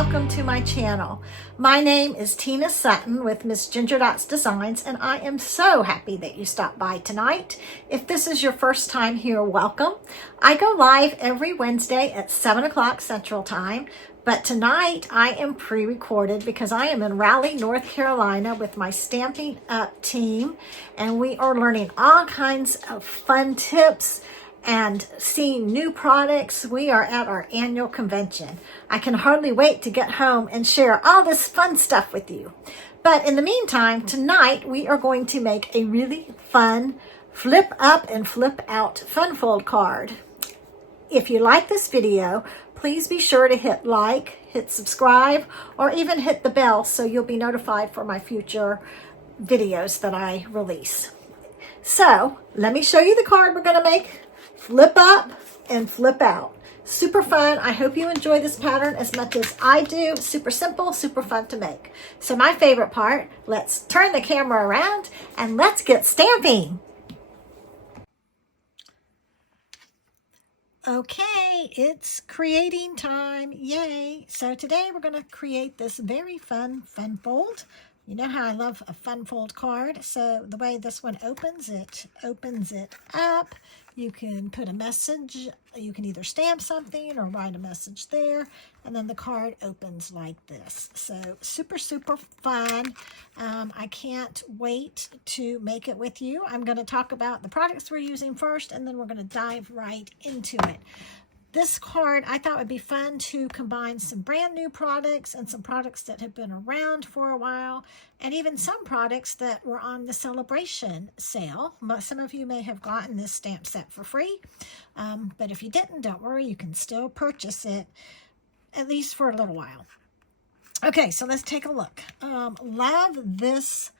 welcome to my channel. My name is Tina Sutton with Missgingerdots Designs, and I am so happy that you stopped by tonight. If this is your first time here, welcome. I go live every Wednesday at 7 o'clock Central Time, but tonight I am pre-recorded because I am in Raleigh, North Carolina with my Stampin Up team, and we are learning all kinds of fun tips and seeing new products. We are at our annual convention. I can hardly wait to get home and share all this fun stuff with you. But in the meantime, tonight we are going to make a really fun flip up and flip out fun fold card. If you like this video, please be sure to hit like, hit subscribe, or even hit the bell so you'll be notified for my future videos that I release. So let me show you the card we're going to make. Flip up and flip out. Super fun. I hope you enjoy this pattern as much as I do. Super simple, super fun to make. So my favorite part, let's turn the camera around and let's get stamping. Okay, it's creating time. Yay. So today we're going to create this very fun fold. You know how I love a fun fold card. So the way this one opens it up. You can put a message. You can either stamp something or write a message there. And then the card opens like this. So super, super fun. I can't wait to make it with you. I'm going to talk about the products we're using first, and then we're going to dive right into it. This card, I thought would be fun to combine some brand new products and some products that have been around for a while, and even some products that were on the celebration sale. Some of you may have gotten this stamp set for free, but if you didn't, don't worry, you can still purchase it, at least for a little while. Okay, so let's take a look. Love this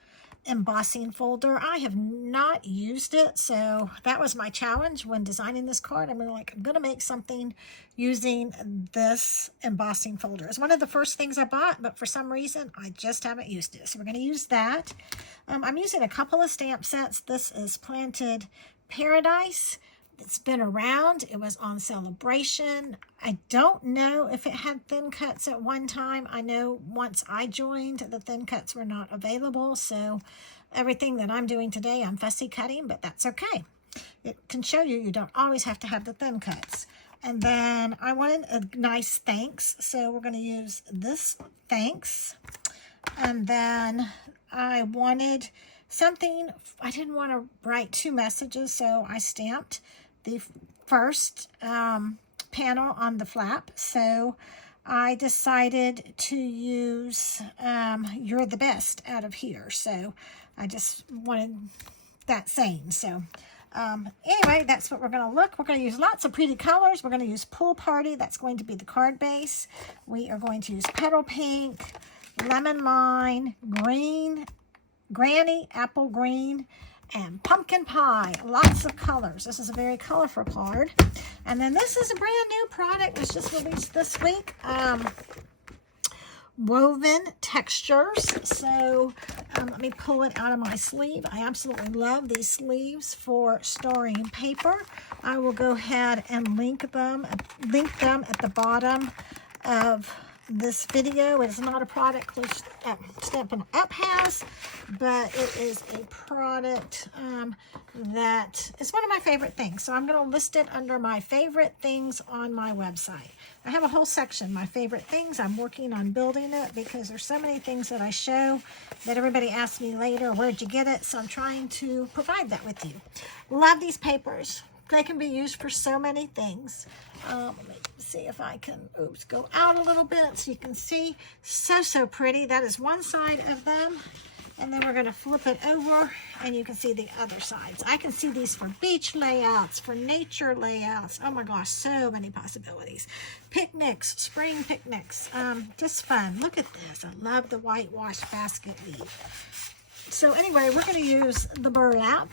embossing folder. I have not used it, so that was my challenge when designing this card. I'm gonna make something using this embossing folder. It's one of the first things I bought, but for some reason I just haven't used it, so we're going to use that. I'm using a couple of stamp sets. This is Planted Paradise. It's been around. It was on celebration. I don't know if it had thin cuts at one time. I know once I joined, the thin cuts were not available. So everything that I'm doing today, I'm fussy cutting, but that's okay. It can show you don't always have to have the thin cuts. And then I wanted a nice thanks. So we're going to use this thanks. And then I wanted something. I didn't want to write two messages, so I stamped the first panel on the flap. So I decided to use You're the Best out of here. So I just wanted that saying. So anyway, that's what we're going to look. We're going to use lots of pretty colors. We're going to use Pool Party. That's going to be the card base. We are going to use Petal Pink, Lemon Lime, Green, Granny, Apple Green, and Pumpkin Pie. Lots of colors. This is a very colorful card. And then this is a brand new product that's just released this week. Woven Textures. So let me pull it out of my sleeve. I absolutely love these sleeves for storing paper. I will go ahead and link them at the bottom of this video. It's not a product Stampin' Up has, but it is a product that is one of my favorite things. So I'm going to list it under my favorite things on my website. I have a whole section, my favorite things. I'm working on building it because there's so many things that I show that everybody asks me later, where'd you get it? So I'm trying to provide that with you. Love these papers. They can be used for so many things. Let me see if I can, go out a little bit so you can see. So pretty. That is one side of them. And then we're going to flip it over and you can see the other sides. I can see these for beach layouts, for nature layouts. Oh my gosh, so many possibilities. Picnics, spring picnics. Just fun. Look at this. I love the whitewash basket weave. So anyway, we're going to use the burlap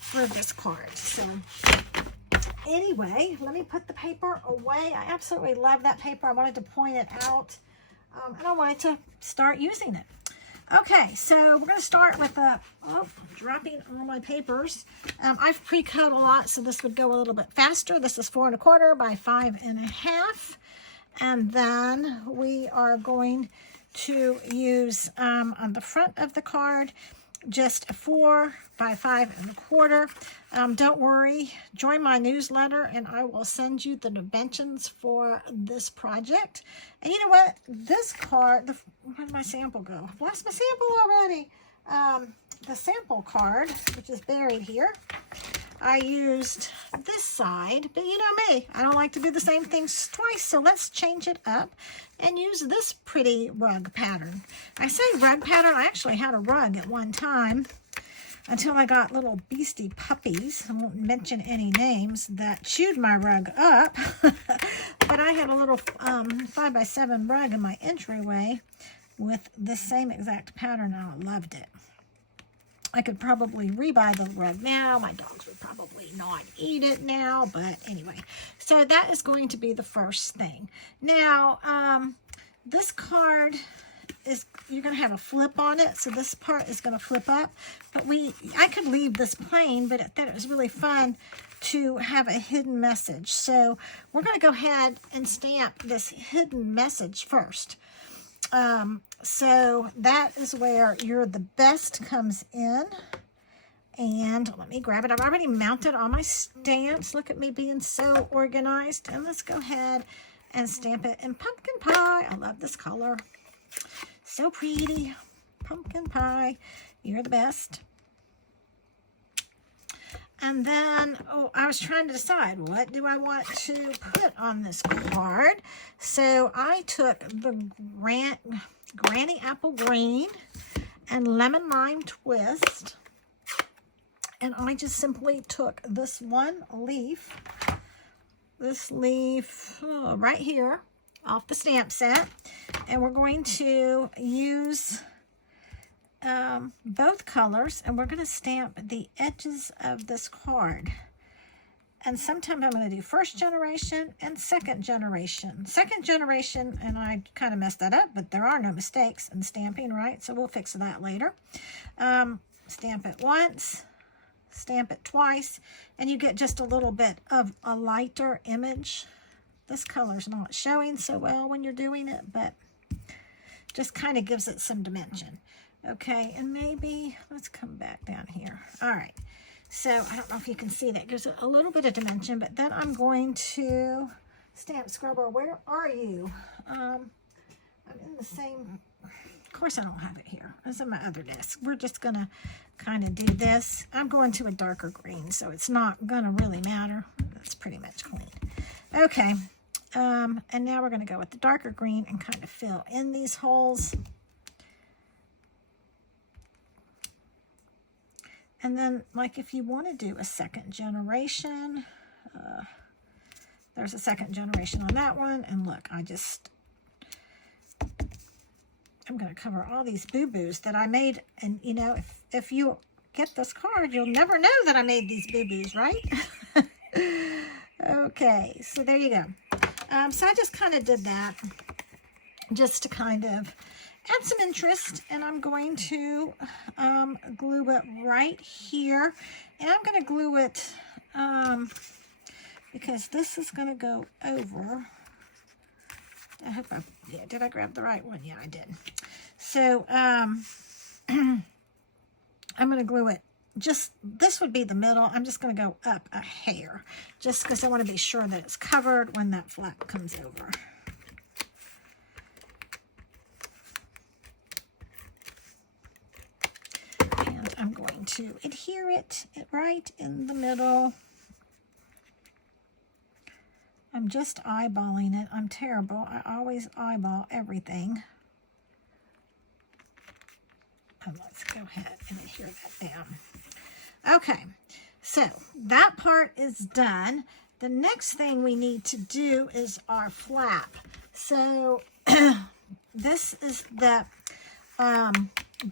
for this card. So anyway, let me put the paper away. I absolutely love that paper. I wanted to point it out, and I wanted to start using it. Okay, so we're going to start with dropping all my papers. I've pre-cut a lot, so this would go a little bit faster. This is 4 1/4 by 5 1/2. And then we are going to use on the front of the card just 4 by 5 1/4. Don't worry, join my newsletter and I will send you the dimensions for this project. And you know what? This card, where did my sample go? I've lost my sample already. The sample card, which is buried here, I used this side, but you know me, I don't like to do the same things twice, so let's change it up and use this pretty rug pattern. I say rug pattern, I actually had a rug at one time until I got little beastie puppies, I won't mention any names, that chewed my rug up. But I had a little 5 by 7 rug in my entryway with the same exact pattern, and I loved it. I could probably rebuy the rug now. My dogs would probably not eat it now, but anyway. So that is going to be the first thing. Now, this card is, you're going to have a flip on it, so this part is going to flip up. But I could leave this plain, but I thought it was really fun to have a hidden message. So we're going to go ahead and stamp this hidden message first. So that is where your the best comes in. And let me grab it. I've already mounted all my stamps. Look at me being so organized. And let's go ahead and stamp it in pumpkin pie. I love this color. So pretty. Pumpkin pie. You're the best. And then, I was trying to decide, what do I want to put on this card? So I took the Granny Apple Green and Lemon Lime Twist. And I just simply took this one leaf, right here, off the stamp set. And we're going to use both colors, and we're going to stamp the edges of this card. And sometimes I'm going to do first generation and second generation. Second generation, and I kind of messed that up, but there are no mistakes in stamping, right? So we'll fix that later. Stamp it once, stamp it twice, and you get just a little bit of a lighter image. This color's not showing so well when you're doing it, but just kind of gives it some dimension. Okay, and maybe, let's come back down here. All right, so I don't know if you can see that. It gives it a little bit of dimension, but then I'm going to stamp scrubber. Where are you? I'm in the same, of course I don't have it here. It's on my other desk. We're just gonna kind of do this. I'm going to a darker green, so it's not gonna really matter. It's pretty much clean. Okay, and now we're gonna go with the darker green and kind of fill in these holes. And then, like, if you want to do a second generation, there's a second generation on that one. And look, I'm going to cover all these boo-boos that I made. And, you know, if you get this card, you'll never know that I made these boo-boos, right? Okay, so there you go. So I just kind of did that just to kind of add some interest, and I'm going to glue it right here, and I'm going to glue it because this is going to go over. I hope did I grab the right one? Yeah, I did. So I'm going to glue it. Just this would be the middle. I'm just going to go up a hair, just because I want to be sure that it's covered when that flap comes over. I'm going to adhere it right in the middle. I'm just eyeballing it. I'm terrible. I always eyeball everything. Let's go ahead and adhere that down. Okay, so that part is done. The next thing we need to do is our flap. So this is the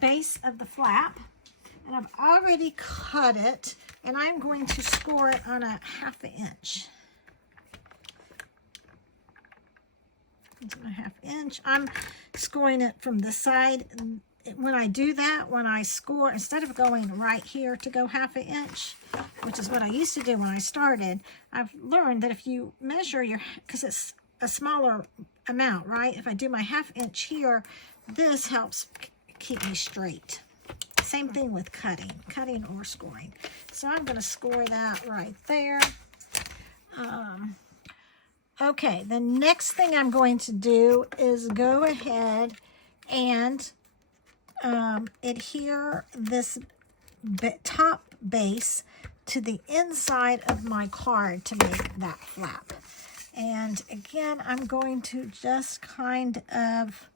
base of the flap. And I've already cut it, and I'm going to score it on a 1/2 inch. It's a 1/2 inch. I'm scoring it from the side. When I do that, when I score, instead of going right here to go 1/2 inch, which is what I used to do when I started, I've learned that if you measure your, because it's a smaller amount, right? If I do my 1/2 inch here, this helps keep me straight. Same thing with cutting or scoring. So I'm going to score that right there. Okay, the next thing I'm going to do is go ahead and adhere this top base to the inside of my card to make that flap. And again, I'm going to just kind of,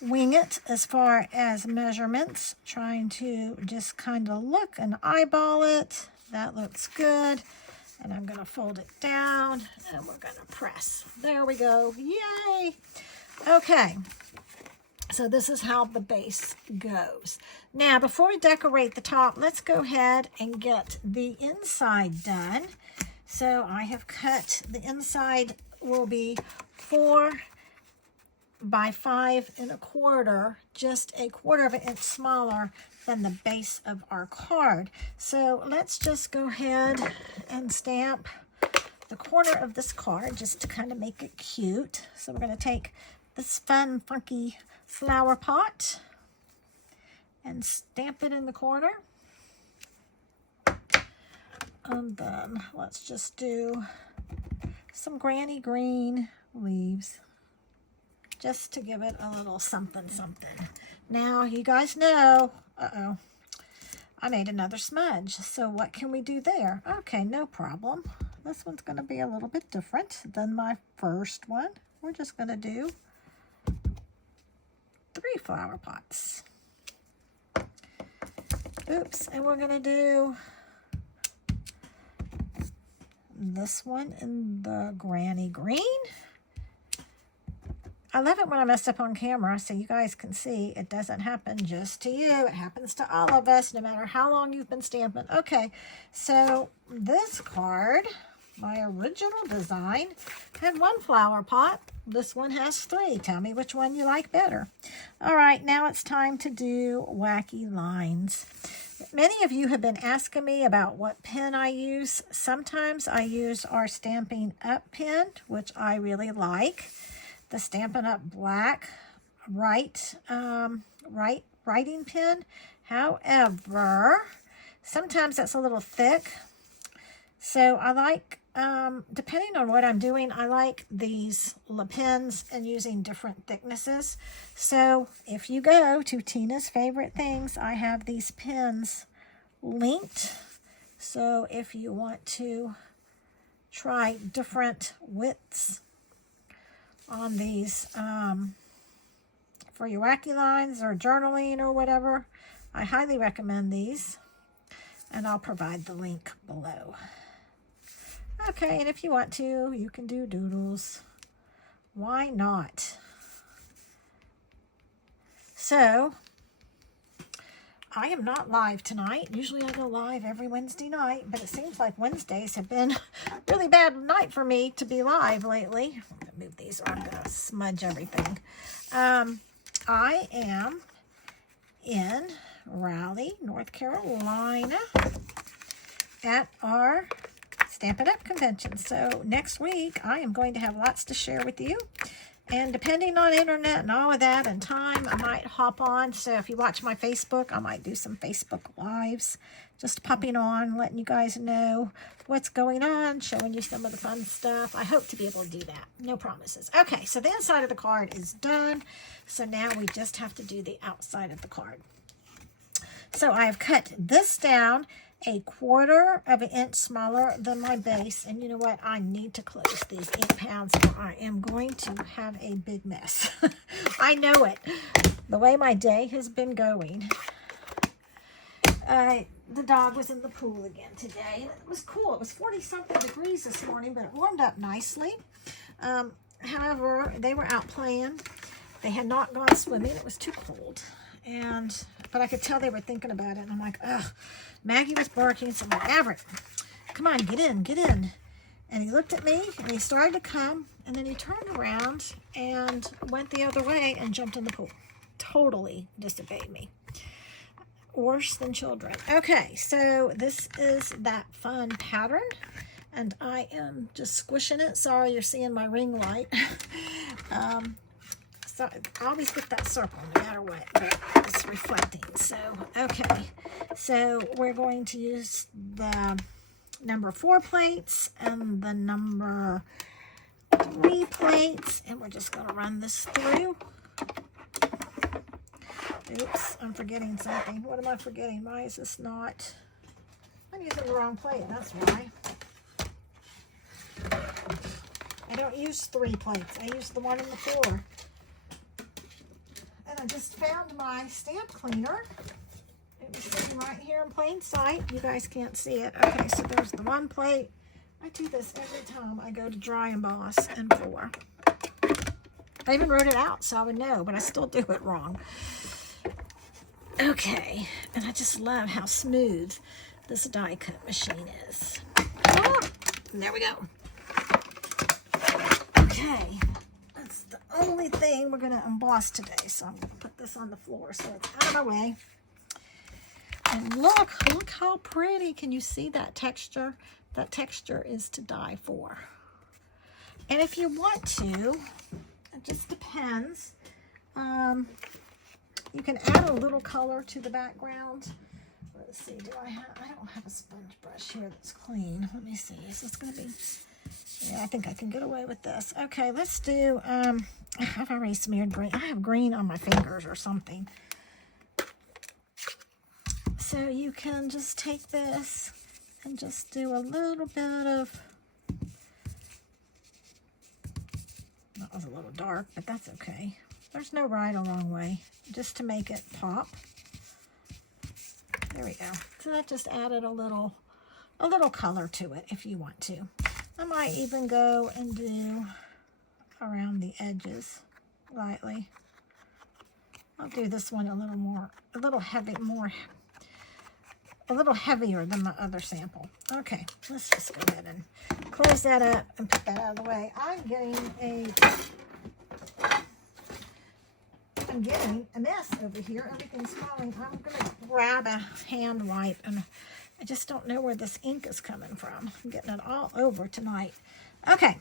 wing it as far as measurements, trying to just kind of look and eyeball it. That looks good. And I'm going to fold it down and we're going to press. There we go. Yay! Okay. So this is how the base goes. Now, before we decorate the top, let's go ahead and get the inside done. So I have cut, the inside will be 4 by 5 1/4, just 1/4 of an inch smaller than the base of our card. So let's just go ahead and stamp the corner of this card just to kind of make it cute. So we're going to take this fun, funky flower pot and stamp it in the corner. And then let's just do some granny green leaves, just to give it a little something something. Now, you guys know, I made another smudge. So what can we do there? Okay, no problem. This one's going to be a little bit different than my first one. We're just going to do 3 flower pots. Oops, and we're going to do this one in the granny green. I love it when I mess up on camera so you guys can see it doesn't happen just to you. It happens to all of us, no matter how long you've been stamping. Okay, so this card, my original design, had 1 flower pot. This one has 3. Tell me which one you like better. All right, now it's time to do wacky lines. Many of you have been asking me about what pen I use. Sometimes I use our Stampin' Up pen, which I really like. The Stampin' Up black writing pen. However, sometimes that's a little thick. So I like, depending on what I'm doing, I like these pens and using different thicknesses. So if you go to Tina's Favorite Things, I have these pens linked. So if you want to try different widths on these for your wacky lines or journaling or whatever, I highly recommend these, and I'll provide the link below. Okay, and if you want to, you can do doodles. Why not? So, I am not live tonight. Usually I go live every Wednesday night, but it seems like Wednesdays have been a really bad night for me to be live lately. I'm going to move these or I'm going to smudge everything. I am in Raleigh, North Carolina at our Stampin' Up convention. So next week I am going to have lots to share with you. And depending on internet and all of that and time, I might hop on. So if you watch my Facebook, I might do some Facebook Lives. Just popping on, letting you guys know what's going on, showing you some of the fun stuff. I hope to be able to do that. No promises. Okay, so the inside of the card is done. So now we just have to do the outside of the card. So I've cut this down 1/4 of an inch smaller than my base. And you know what? I need to close these ink pads or I am going to have a big mess. I know it. The way my day has been going. The dog was in the pool again today. And it was cool. It was 40-something degrees this morning, but it warmed up nicely. However, they were out playing. They had not gone swimming. It was too cold. But I could tell they were thinking about it. And I'm like, ugh. Maggie was barking, so I'm like, Everett, come on, get in, get in. And he looked at me, and he started to come, and then he turned around and went the other way and jumped in the pool. Totally disobeyed me. Worse than children. Okay, so this is that fun pattern and I am just squishing it. Sorry, you're seeing my ring light. So I always get that circle no matter what, but it's reflecting. So, okay. So we're going to use the number 4 plates and the number 3 plates, and we're just going to run this through. Oops, I'm forgetting something. What am I forgetting? Why is this not? I'm using the wrong plate, that's why. I don't use 3 plates. I use the 1 and the 4. And I just found my stamp cleaner. It was sitting right here in plain sight. You guys can't see it. Okay, so there's the 1 plate. I do this every time I go to dry emboss and 4. I even wrote it out so I would know, but I still do it wrong. Okay, and I just love how smooth this die cut machine is. Oh, there we go. Okay, that's the only thing we're going to emboss today, so I'm going to put this on the floor so it's out of my way. And look how pretty. Can you see that texture? That texture is to die for. And if you want to, it just depends. You can add a little color to the background. Let's see, I don't have a sponge brush here that's clean. Let me see, is this gonna be, yeah, I think I can get away with this. Okay, let's do, I've already smeared green. I have green on my fingers or something. So you can just take this and just do a little bit of, that was a little dark, but that's okay. There's no right or wrong way, just to make it pop. There we go. So that just added a little color to it if you want to. I might even go and do around the edges lightly. I'll do this one a little heavier than my other sample. Okay, let's just go ahead and close that up and put that out of the way. I'm getting a mess over here. Everything's falling. I'm going to grab a hand wipe, and I just don't know where this ink is coming from. I'm getting it all over tonight. Okay.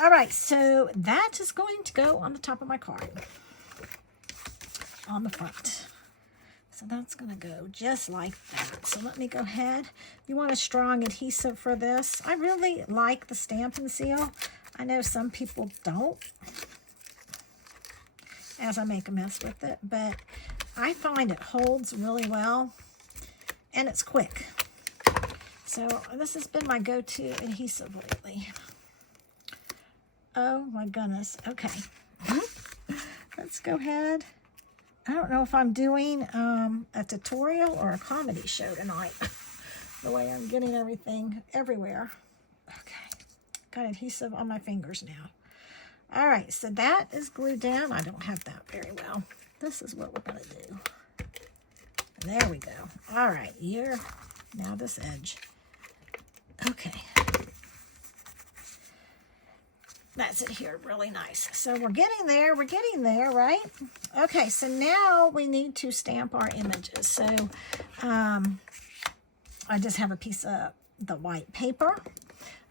All right, so that is going to go on the top of my card on the front. So that's going to go just like that. So let me go ahead. You want a strong adhesive for this. I really like the Stampin' Seal. I know some people don't, as I make a mess with it, but I find it holds really well and it's quick. So this has been my go-to adhesive lately. Oh my goodness. Okay. Let's go ahead. I don't know if I'm doing a tutorial or a comedy show tonight. The way I'm getting everything everywhere. Okay. Got adhesive on my fingers now. All right, so that is glued down. I don't have that very well. This is what we're going to do. There we go. All right, here. Now this edge. Okay. That's it here, really nice. So we're getting there, right? Okay, so now we need to stamp our images. So I just have a piece of the white paper.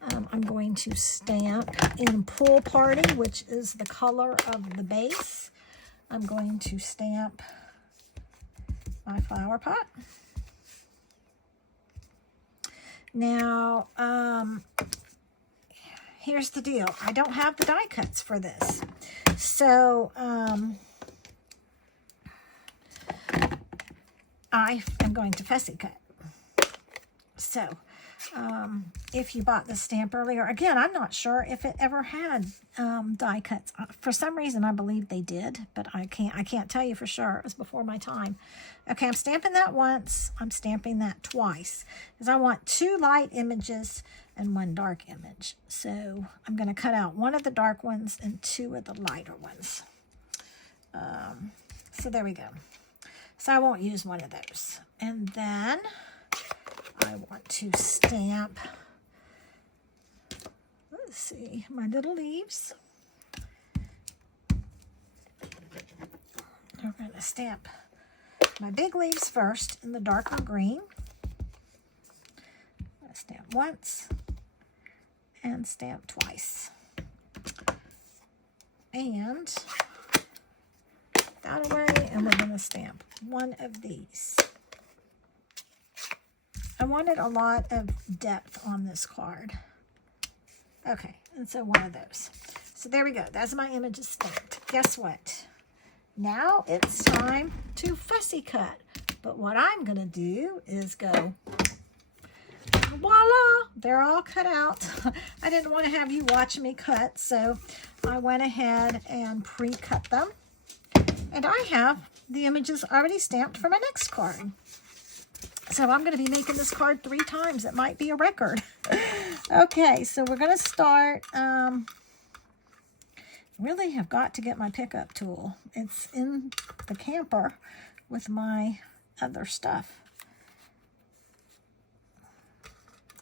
I'm going to stamp in Pool Party, which is the color of the base. I'm going to stamp my flower pot. Now, here's the deal. I don't have the die cuts for this. So, I am going to fussy cut. So, if you bought this stamp earlier, again, I'm not sure if it ever had die cuts. For some reason, I believe they did, but I can't tell you for sure. It was before my time. Okay, I'm stamping that once. I'm stamping that twice, because I want 2 light images and 1 dark image. So I'm going to cut out 1 of the dark ones and 2 of the lighter ones. So there we go. So I won't use 1 of those. And then I want to stamp, let's see, my little leaves. I'm going to stamp my big leaves first in the darker green. I'm going to stamp once, and stamp twice. And that away, and we're going to stamp one of these. I wanted a lot of depth on this card. Okay, and so one of those. So there we go. That's my images stamped. Guess what? Now it's time to fussy cut. But what I'm going to do is go, voila, they're all cut out. I didn't want to have you watch me cut, so I went ahead and pre-cut them. And I have the images already stamped for my next card. So I'm going to be making this card 3 times. It might be a record. Okay, so we're going to start. Really have got to get my pickup tool. It's in the camper with my other stuff.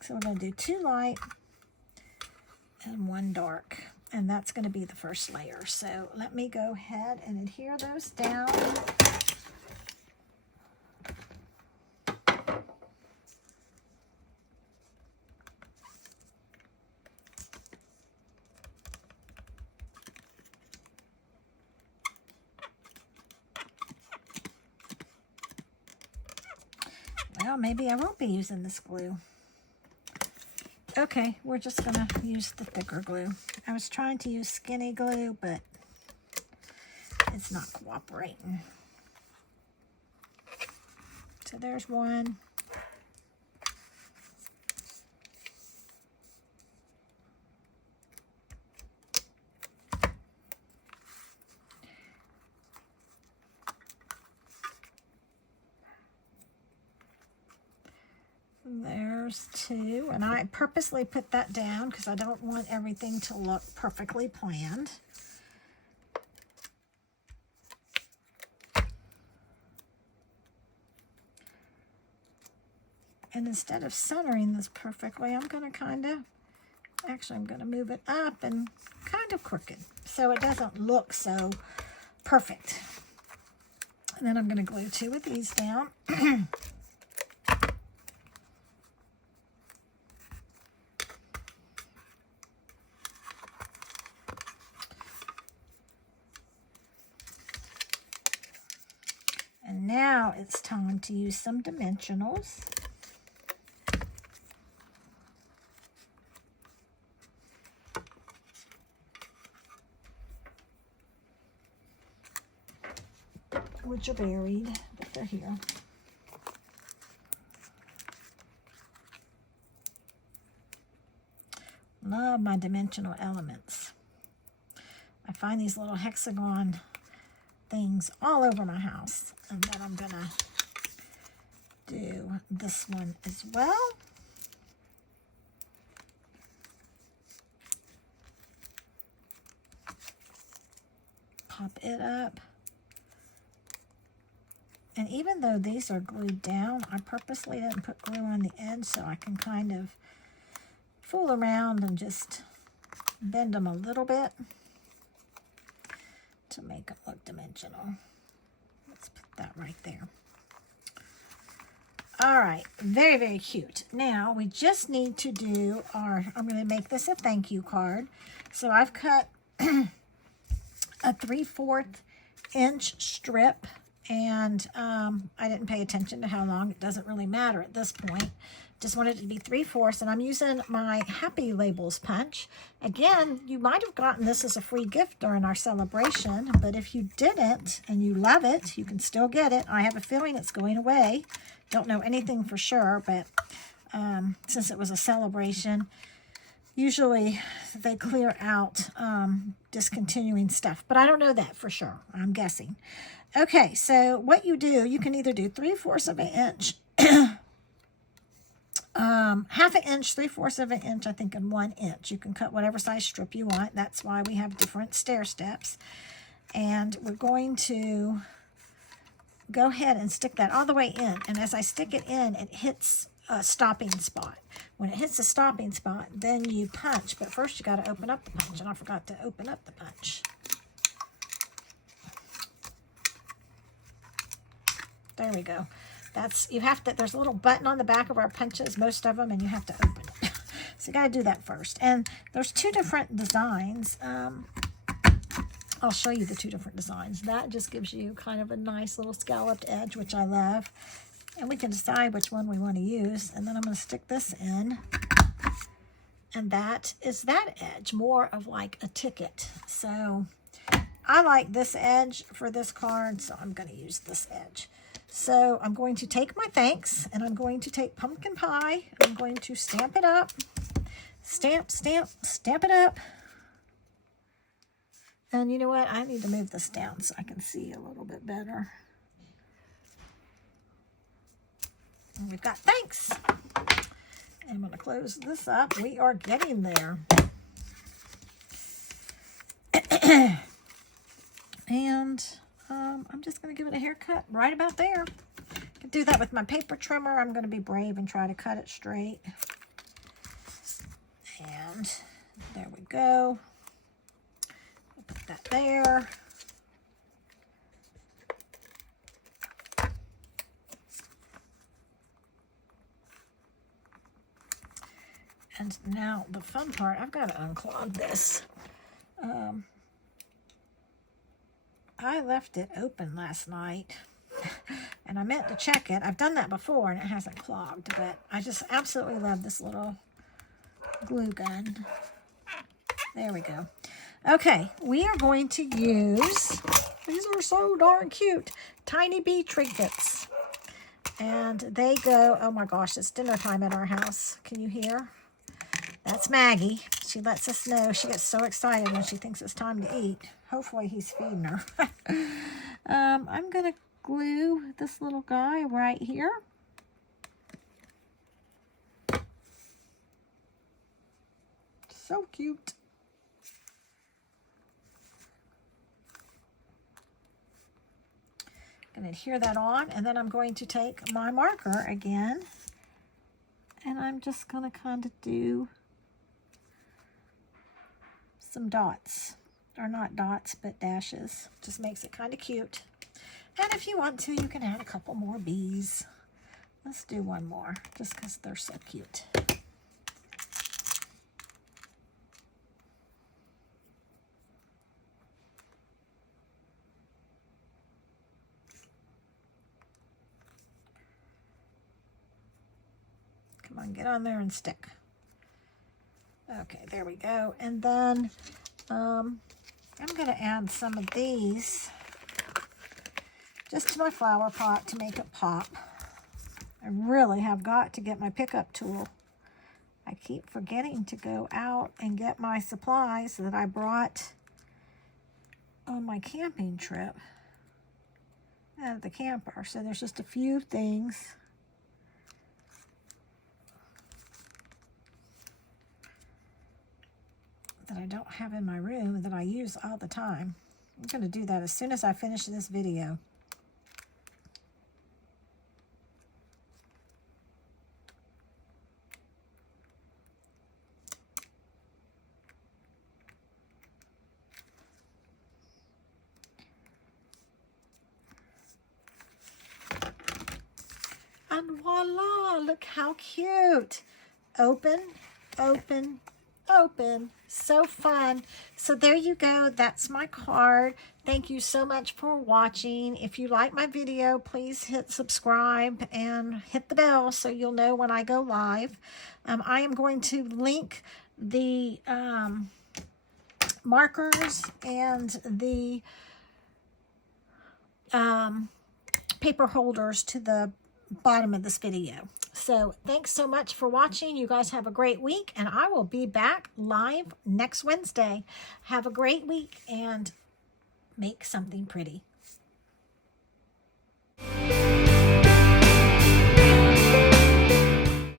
So we're going to do 2 light and 1 dark. And that's going to be the first layer. So let me go ahead and adhere those down. Well, maybe I won't be using this glue. Okay, we're just going to use the thicker glue. I was trying to use skinny glue, but it's not cooperating. So there's one. There's 2, and I purposely put that down because I don't want everything to look perfectly planned. And instead of centering this perfectly, I'm going to I'm going to move it up and kind of crooked so it doesn't look so perfect. And then I'm going to glue 2 of these down. And now it's time to use some dimensionals. Which are buried, but they're here. Love my dimensional elements. I find these little hexagon things all over my house, and then I'm gonna do this one as well. Pop it up, and even though these are glued down, I purposely didn't put glue on the edge so I can kind of fool around and just bend them a little bit to make them look dimensional. Let's put that right there. All right, very, very cute. Now we just need to do I'm going to make this a thank you card. So I've cut a 3/4 inch strip, and I didn't pay attention to how long. It doesn't really matter at this point. Just wanted it to be 3/4, and I'm using my Happy Labels punch. Again, you might have gotten this as a free gift during our celebration, but if you didn't and you love it, you can still get it. I have a feeling it's going away. Don't know anything for sure, but since it was a celebration, usually they clear out discontinuing stuff, but I don't know that for sure. I'm guessing. Okay, so what you do, you can either do 3/4 of an inch, 1/2 inch, 3/4 of an inch, I think, and 1 inch. You can cut whatever size strip you want. That's why we have different stair steps. And we're going to go ahead and stick that all the way in. And as I stick it in, it hits a stopping spot. When it hits a stopping spot, then you punch. But first you got to open up the punch, and I forgot to open up the punch. There we go. You have to, there's a little button on the back of our punches, most of them, and you have to open it. So you got to do that first. And there's two different designs. I'll show you the two different designs. That just gives you kind of a nice little scalloped edge, which I love. And we can decide which one we want to use. And then I'm going to stick this in. And that is that edge, more of like a ticket. So I like this edge for this card, so I'm going to use this edge. So I'm going to take my thanks, and I'm going to take pumpkin pie. I'm going to stamp it up. Stamp, stamp, stamp it up. And you know what? I need to move this down so I can see a little bit better. And we've got thanks. I'm going to close this up. We are getting there. And I'm just going to give it a haircut right about there. I can do that with my paper trimmer. I'm going to be brave and try to cut it straight. And there we go. We'll put that there. And now the fun part, I've got to unclog this. I left it open last night, and I meant to check it. I've done that before, and it hasn't clogged, but I just absolutely love this little glue gun. There we go. Okay, we are going to use, these are so darn cute, tiny bee trinkets. And they go, oh my gosh, it's dinner time at our house. Can you hear? That's Maggie. She lets us know. She gets so excited when she thinks it's time to eat. Hopefully he's feeding her. I'm going to glue this little guy right here. So cute. I'm going to adhere that on, and then I'm going to take my marker again, and I'm just going to kind of do some dots, or not dots, but dashes. Just makes it kind of cute. And if you want to, you can add a couple more bees. Let's do one more, just because they're so cute. Come on, get on there and stick. Okay, there we go. And then I'm going to add some of these just to my flower pot to make it pop. I really have got to get my pickup tool. I keep forgetting to go out and get my supplies that I brought on my camping trip out of the camper. So there's just a few things. That I don't have in my room that I use all the time. I'm going to do that as soon as I finish this video. And voila, look how cute. Open, open, open. So fun. So there you go. That's my card. Thank you so much for watching. If you like my video, please hit subscribe and hit the bell so you'll know when I go live. I am going to link the markers and the paper holders to the bottom of this video. So thanks so much for watching. You guys have a great week, and I will be back live next Wednesday. Have a great week and make something pretty.